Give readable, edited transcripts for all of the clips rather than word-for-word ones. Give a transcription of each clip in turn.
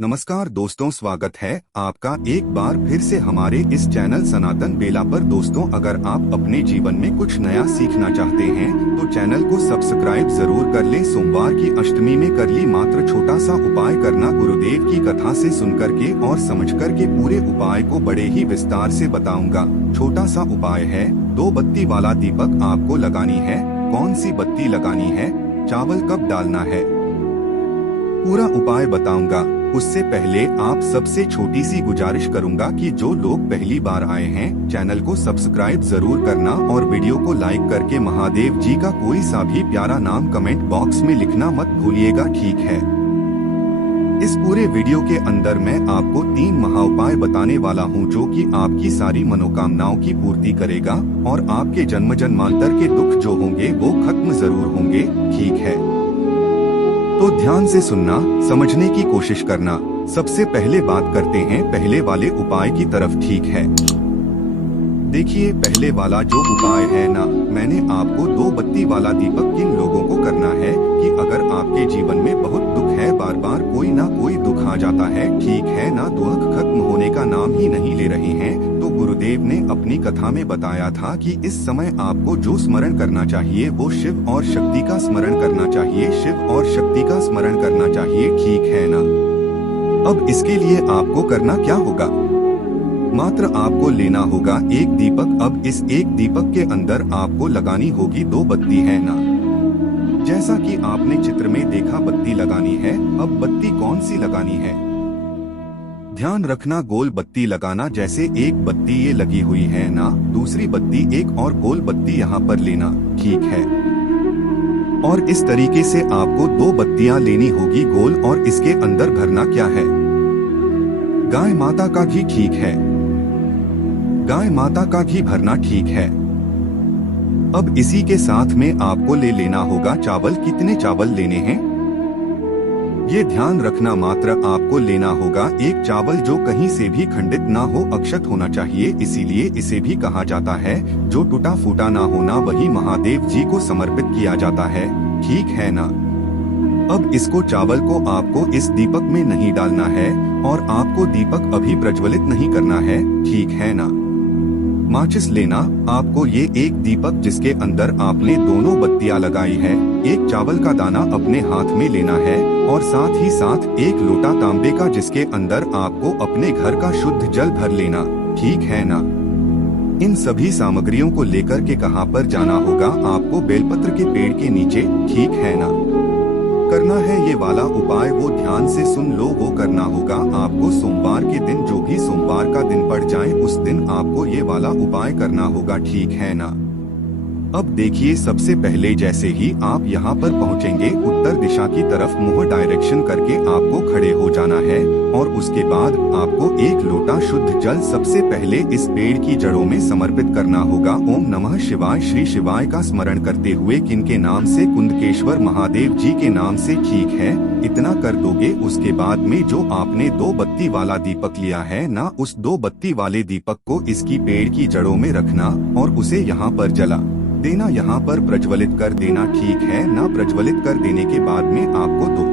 नमस्कार दोस्तों, स्वागत है आपका एक बार फिर से हमारे इस चैनल सनातन बेला पर। दोस्तों, अगर आप अपने जीवन में कुछ नया सीखना चाहते हैं तो चैनल को सब्सक्राइब जरूर कर लें। सोमवार की अष्टमी में कर ली मात्र छोटा सा उपाय करना। गुरुदेव की कथा से सुनकर के और समझकर के पूरे उपाय को बड़े ही विस्तार से बताऊंगा। छोटा सा उपाय है, 2 बत्ती वाला दीपक आपको लगानी है। कौन सी बत्ती लगानी है, चावल कब डालना है, पूरा उपाय बताऊंगा। उससे पहले आप सबसे छोटी सी गुजारिश करूंगा कि जो लोग पहली बार आए हैं चैनल को सब्सक्राइब जरूर करना और वीडियो को लाइक करके महादेव जी का कोई सा भी प्यारा नाम कमेंट बॉक्स में लिखना मत भूलिएगा, ठीक है। इस पूरे वीडियो के अंदर मैं आपको 3 महाउपाय बताने वाला हूं जो कि आपकी सारी मनोकामनाओं की पूर्ति करेगा और आपके जन्म जन्मांतर के दुख जो होंगे वो खत्म जरूर होंगे, ठीक है। तो ध्यान से सुनना, समझने की कोशिश करना। सबसे पहले बात करते हैं पहले वाले उपाय की तरफ, ठीक है। देखिए, पहले वाला जो उपाय है ना, मैंने आपको 2 बत्ती वाला दीपक किन लोगों को करना है कि अगर आपके जीवन में बहुत दुख है, बार बार कोई ना कोई दुख आ जाता है, ठीक है ना, दुख खत्म होने का नाम ही नहीं ले रहे हैं, तो गुरुदेव ने अपनी कथा में बताया था कि इस समय आपको जो स्मरण करना चाहिए वो शिव और शक्ति का स्मरण करना चाहिए, शिव और शक्ति का स्मरण करना चाहिए, ठीक है ना। अब इसके लिए आपको करना क्या होगा, मात्र आपको लेना होगा एक दीपक। अब इस एक दीपक के अंदर आपको लगानी होगी 2 बत्ती, है ना। जैसा कि आपने चित्र में देखा बत्ती लगानी है। अब बत्ती कौन सी लगानी है, ध्यान रखना, गोल बत्ती लगाना। जैसे एक बत्ती ये लगी हुई है ना, दूसरी बत्ती एक और गोल बत्ती यहाँ पर लेना, ठीक है। और इस तरीके से आपको 2 बत्तियां लेनी होगी गोल, और इसके अंदर भरना क्या है, गाय माता का घी, ठीक है। गाय माता का घी भरना, ठीक है। अब इसी के साथ में आपको ले लेना होगा चावल। कितने चावल लेने हैं ये ध्यान रखना, मात्र आपको लेना होगा एक चावल जो कहीं से भी खंडित ना हो, अक्षत होना चाहिए। इसीलिए इसे भी कहा जाता है जो टूटा फूटा ना होना वही महादेव जी को समर्पित किया जाता है, ठीक है ना। अब इसको चावल को आपको इस दीपक में नहीं डालना है और आपको दीपक अभी प्रज्वलित नहीं करना है, ठीक है ना। माचिस लेना आपको, ये एक दीपक जिसके अंदर आपने दोनों बत्तियां लगाई है, एक चावल का दाना अपने हाथ में लेना है और साथ ही साथ एक लोटा तांबे का जिसके अंदर आपको अपने घर का शुद्ध जल भर लेना, ठीक है ना। इन सभी सामग्रियों को लेकर के कहाँ पर जाना होगा, आपको बेलपत्र के पेड़ के नीचे, ठीक है ना। करना है ये वाला उपाय, वो ध्यान से सुन लो, वो करना होगा आपको सोमवार के दिन, जो भी सोमवार का दिन पड़ जाए उस दिन आपको ये वाला उपाय करना होगा, ठीक है ना। अब देखिए, सबसे पहले जैसे ही आप यहाँ पर पहुँचेंगे उत्तर दिशा की तरफ मुंह डायरेक्शन करके आपको खड़े हो जाना है और उसके बाद आपको एक लोटा शुद्ध जल सबसे पहले इस पेड़ की जड़ों में समर्पित करना होगा। ओम नमः शिवाय, श्री शिवाय का स्मरण करते हुए, किनके नाम से, कुंदकेश्वर महादेव जी के नाम से, ठीक है। इतना कर दोगे, उसके बाद में जो आपने 2 बत्ती वाला दीपक लिया है ना, उस 2 बत्ती वाले दीपक को इसकी पेड़ की जड़ों में रखना और उसे यहाँ पर जला देना, यहाँ पर प्रज्वलित कर देना, ठीक है ना। प्रज्वलित कर देने के बाद में आपको 2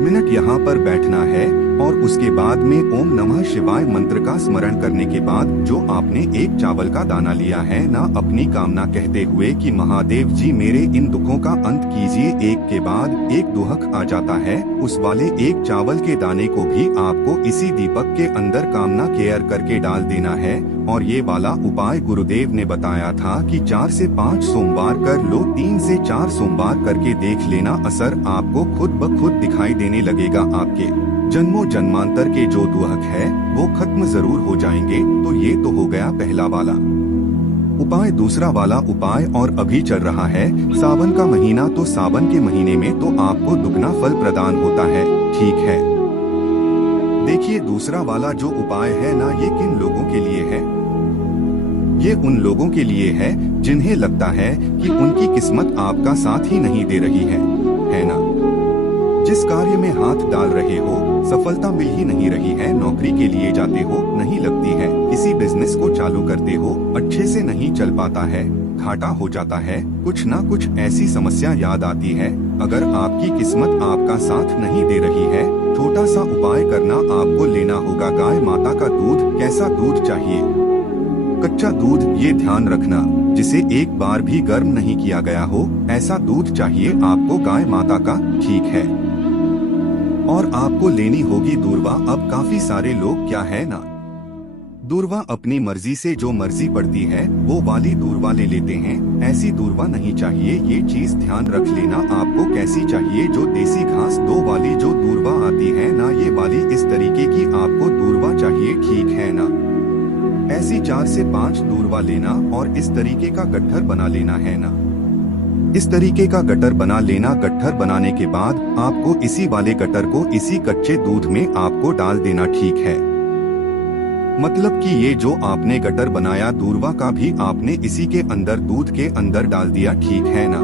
मिनट यहाँ पर बैठना है और उसके बाद में ओम नमः शिवाय मंत्र का स्मरण करने के बाद जो आपने एक चावल का दाना लिया है ना, अपनी कामना कहते हुए कि महादेव जी मेरे इन दुखों का अंत कीजिए, एक के बाद एक दुहक आ जाता है, उस वाले एक चावल के दाने को भी आपको इसी दीपक के अंदर कामना केयर करके डाल देना है। और ये वाला उपाय गुरुदेव ने बताया था कि 4 से 5 सोमवार कर लो, 3 से 4 सोमवार करके देख लेना, असर आपको खुद ब खुद दिखाई देने लगेगा। आपके जन्मों जन्मांतर के जो दुहक है वो खत्म जरूर हो जाएंगे। तो ये तो हो गया पहला वाला उपाय। दूसरा वाला उपाय और अभी चल रहा है सावन का महीना, तो सावन के महीने में तो आपको दुगना फल प्रदान होता है, ठीक है। देखिए, दूसरा वाला जो उपाय है ना, ये किन लोगों के लिए है, ये उन लोगों के लिए है जिन्हें लगता है कि उनकी किस्मत आपका साथ ही नहीं दे रही है ना। जिस कार्य में हाथ डाल रहे हो सफलता मिल ही नहीं रही है, नौकरी के लिए जाते हो नहीं लगती है, किसी बिजनेस को चालू करते हो अच्छे से नहीं चल पाता है, घाटा हो जाता है, कुछ ना कुछ ऐसी समस्या याद आती है, अगर आपकी किस्मत आपका साथ नहीं दे रही है, छोटा सा उपाय करना आपको लेना होगा गाय माता का दूध। कैसा दूध चाहिए? कच्चा दूध, ये ध्यान रखना, जिसे एक बार भी गर्म नहीं किया गया हो, ऐसा दूध चाहिए आपको गाय माता का, ठीक है। और आपको लेनी होगी दूर्वा। अब काफी सारे लोग क्या है ना, दूर्वा अपनी मर्जी से जो मर्जी पड़ती है वो वाली दूर्वा ले लेते हैं। ऐसी दूर्वा नहीं चाहिए, ये चीज ध्यान रख लेना। आपको कैसी चाहिए? जो देसी घास 2 वाली जो दूर्वा आती है ना, ये वाली इस तरीके की आपको दूर्वा चाहिए, ठीक है ना। ऐसी 4 से 5 दूर्वा लेना और इस तरीके का गट्ठर बना लेना है ना। इस तरीके का गट्ठर बना लेना। गट्ठर बनाने के बाद आपको इसी वाले गट्ठर को इसी कच्चे दूध में आपको डाल देना, ठीक है। मतलब कि ये जो आपने गट्ठर बनाया दूर्वा का भी आपने इसी के अंदर दूध के अंदर डाल दिया, ठीक है ना।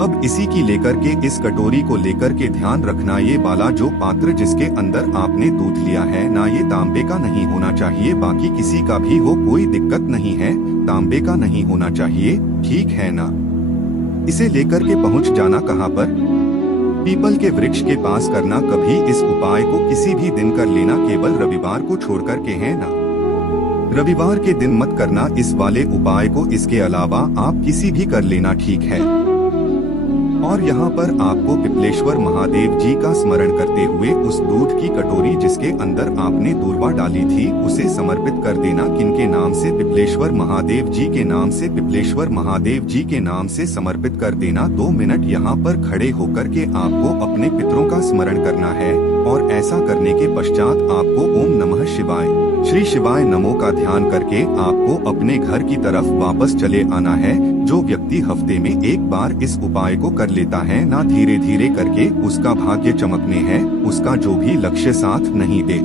अब इसी की लेकर के इस कटोरी को लेकर के ध्यान रखना, ये वाला जो पात्र जिसके अंदर आपने दूध लिया है ना, ये तांबे का नहीं होना चाहिए। बाकी किसी का भी हो कोई दिक्कत नहीं है, तांबे का नहीं होना चाहिए, ठीक है ना। इसे लेकर के पहुंच जाना कहाँ पर? पीपल के वृक्ष के पास करना। कभी इस उपाय को किसी भी दिन कर लेना, केवल रविवार को छोड़ कर के, है ना। रविवार के दिन मत करना इस वाले उपाय को, इसके अलावा आप किसी भी कर लेना, ठीक है। और यहाँ पर आपको पिपलेश्वर महादेव जी का स्मरण करते हुए उस दूध की कटोरी जिसके अंदर आपने दूर्वा डाली थी उसे समर्पित कर देना। किनके नाम से? पिपलेश्वर महादेव जी के नाम से। पिपलेश्वर महादेव जी के नाम से समर्पित कर देना। 2 मिनट यहाँ पर खड़े होकर के आपको अपने पितरों का स्मरण करना है और ऐसा करने के पश्चात आपको ओम नमः शिवाय, श्री शिवाय नमो का ध्यान करके आपको अपने घर की तरफ वापस चले आना है। जो व्यक्ति हफ्ते में 1 बार इस उपाय को कर लेता है ना, धीरे धीरे करके उसका भाग्य चमकने हैं। उसका जो भी लक्ष्य साथ नहीं दे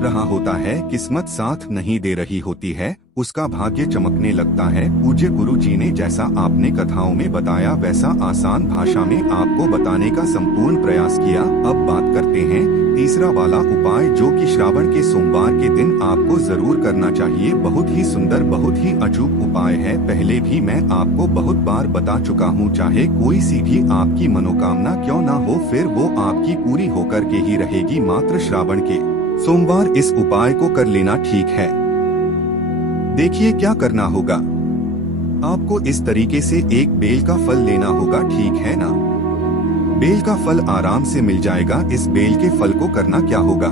रहा होता है, किस्मत साथ नहीं दे रही होती है, उसका भाग्य चमकने लगता है। पूज्य गुरु जी ने जैसा आपने कथाओं में बताया वैसा आसान भाषा में आपको बताने का संपूर्ण प्रयास किया। अब बात करते हैं तीसरा वाला उपाय, जो कि श्रावण के सोमवार के दिन आपको जरूर करना चाहिए। बहुत ही सुंदर, बहुत ही अचूक उपाय है। पहले भी मैं आपको बहुत बार बता चुका हूँ, चाहे कोई सी भी आपकी मनोकामना क्यों ना हो, फिर वो आपकी पूरी होकर के ही रहेगी। मात्र श्रावण के सोमवार इस उपाय को कर लेना, ठीक है। देखिए क्या करना होगा। आपको इस तरीके से एक बेल का फल लेना होगा, ठीक है ना। बेल का फल आराम से मिल जाएगा। इस बेल के फल को करना क्या होगा?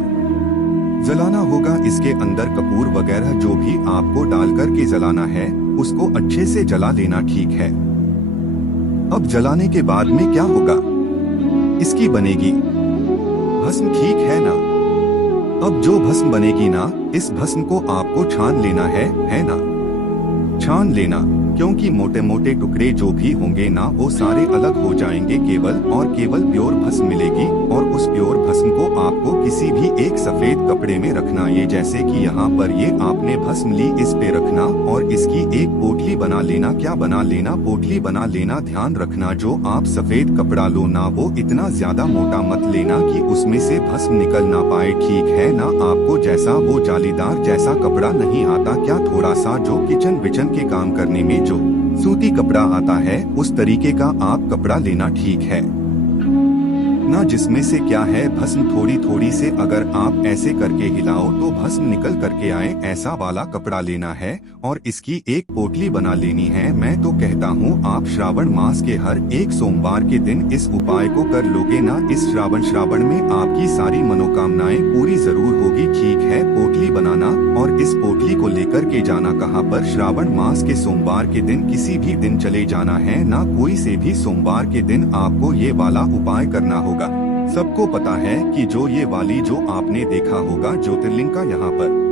जलाना होगा। इसके अंदर कपूर वगैरह जो भी आपको डाल कर के जलाना है उसको अच्छे से जला लेना, ठीक है। अब जलाने के बाद में क्या होगा? इसकी बनेगी भस्म, ठीक है ना। अब जो भस्म बनेगी ना, इस भस्म को आपको छान लेना है ना। छान लेना, क्योंकि मोटे मोटे टुकड़े जो भी होंगे ना वो सारे अलग हो जाएंगे। केवल और केवल प्योर भस्म मिलेगी और उस प्योर भस्म को आपको किसी भी एक सफेद कपड़े में रखना। ये जैसे कि यहाँ पर ये आपने भस्म ली, इस पे रखना और इसकी एक पोटली बना लेना। क्या बना लेना? पोटली बना लेना। ध्यान रखना जो आप सफेद कपड़ा लो ना वो इतना ज्यादा मोटा मत लेना कि उसमें से भस्म निकल ना पाए, ठीक है ना। आपको जैसा वो जालीदार जैसा कपड़ा नहीं आता क्या, थोड़ा सा जो किचन विचन के काम करने में जो सूती कपड़ा आता है उस तरीके का आप कपड़ा लेना, ठीक है ना। जिसमें से क्या है भस्म थोड़ी थोड़ी से अगर आप ऐसे करके हिलाओ तो भस्म निकल करके आए, ऐसा वाला कपड़ा लेना है और इसकी एक पोटली बना लेनी है। मैं तो कहता हूँ आप श्रावण मास के हर एक सोमवार के दिन इस उपाय को कर लोगे ना, इस श्रावण में आपकी सारी मनोकामनाएं पूरी जरूर होगी, ठीक है। पोटली बनाना और इस पोटली को लेकर के जाना कहाँ पर? श्रावण मास के सोमवार के दिन किसी भी दिन चले जाना है ना, कोई से भी सोमवार के दिन आपको ये वाला उपाय करना होगा। सबको पता है कि जो ये वाली जो आपने देखा होगा ज्योतिर्लिंग का यहाँ पर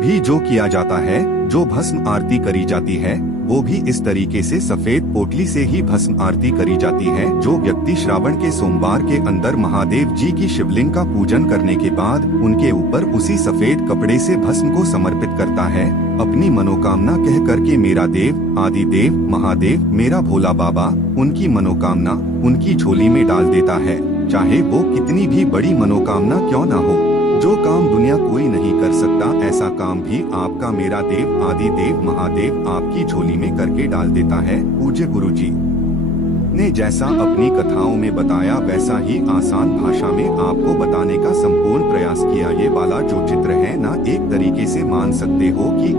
भी जो किया जाता है, जो भस्म आरती करी जाती है वो भी इस तरीके से सफेद पोटली से ही भस्म आरती करी जाती है। जो व्यक्ति श्रावण के सोमवार के अंदर महादेव जी की शिवलिंग का पूजन करने के बाद उनके ऊपर उसी सफेद कपड़े से भस्म को समर्पित करता है, अपनी मनोकामना कह करके मेरा देव आदि देव महादेव मेरा भोला बाबा उनकी मनोकामना उनकी झोली में डाल देता है, चाहे वो कितनी भी बड़ी मनोकामना क्यों ना हो। जो काम दुनिया कोई नहीं कर सकता ऐसा काम भी आपका मेरा देव आदि देव महादेव आपकी झोली में करके डाल देता है। पूज्य गुरु जी ने जैसा अपनी कथाओं में बताया वैसा ही आसान भाषा में आपको बताने का संपूर्ण प्रयास किया। ये वाला जो चित्र है ना, एक तरीके से मान सकते हो कि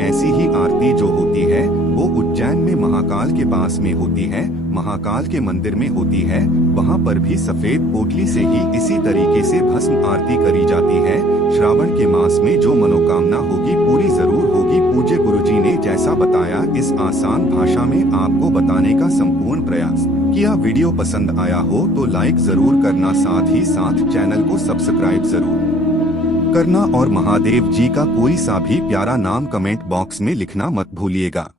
ऐसी ही आरती जो होती है वो उज्जैन में महाकाल के पास में होती है, महाकाल के मंदिर में होती है। वहाँ पर भी सफेद पोटली से ही इसी तरीके से भस्म आरती करी जाती है। श्रावण के मास में जो मनोकामना होगी पूरी जरूर होगी। पूज्य गुरुजी ने जैसा बताया इस आसान भाषा में आपको बताने का संपूर्ण प्रयास किया। वीडियो पसंद आया हो तो लाइक जरूर करना, साथ ही साथ चैनल को सब्सक्राइब जरूर करना और महादेव जी का कोई सा भी प्यारा नाम कमेंट बॉक्स में लिखना मत भूलिएगा।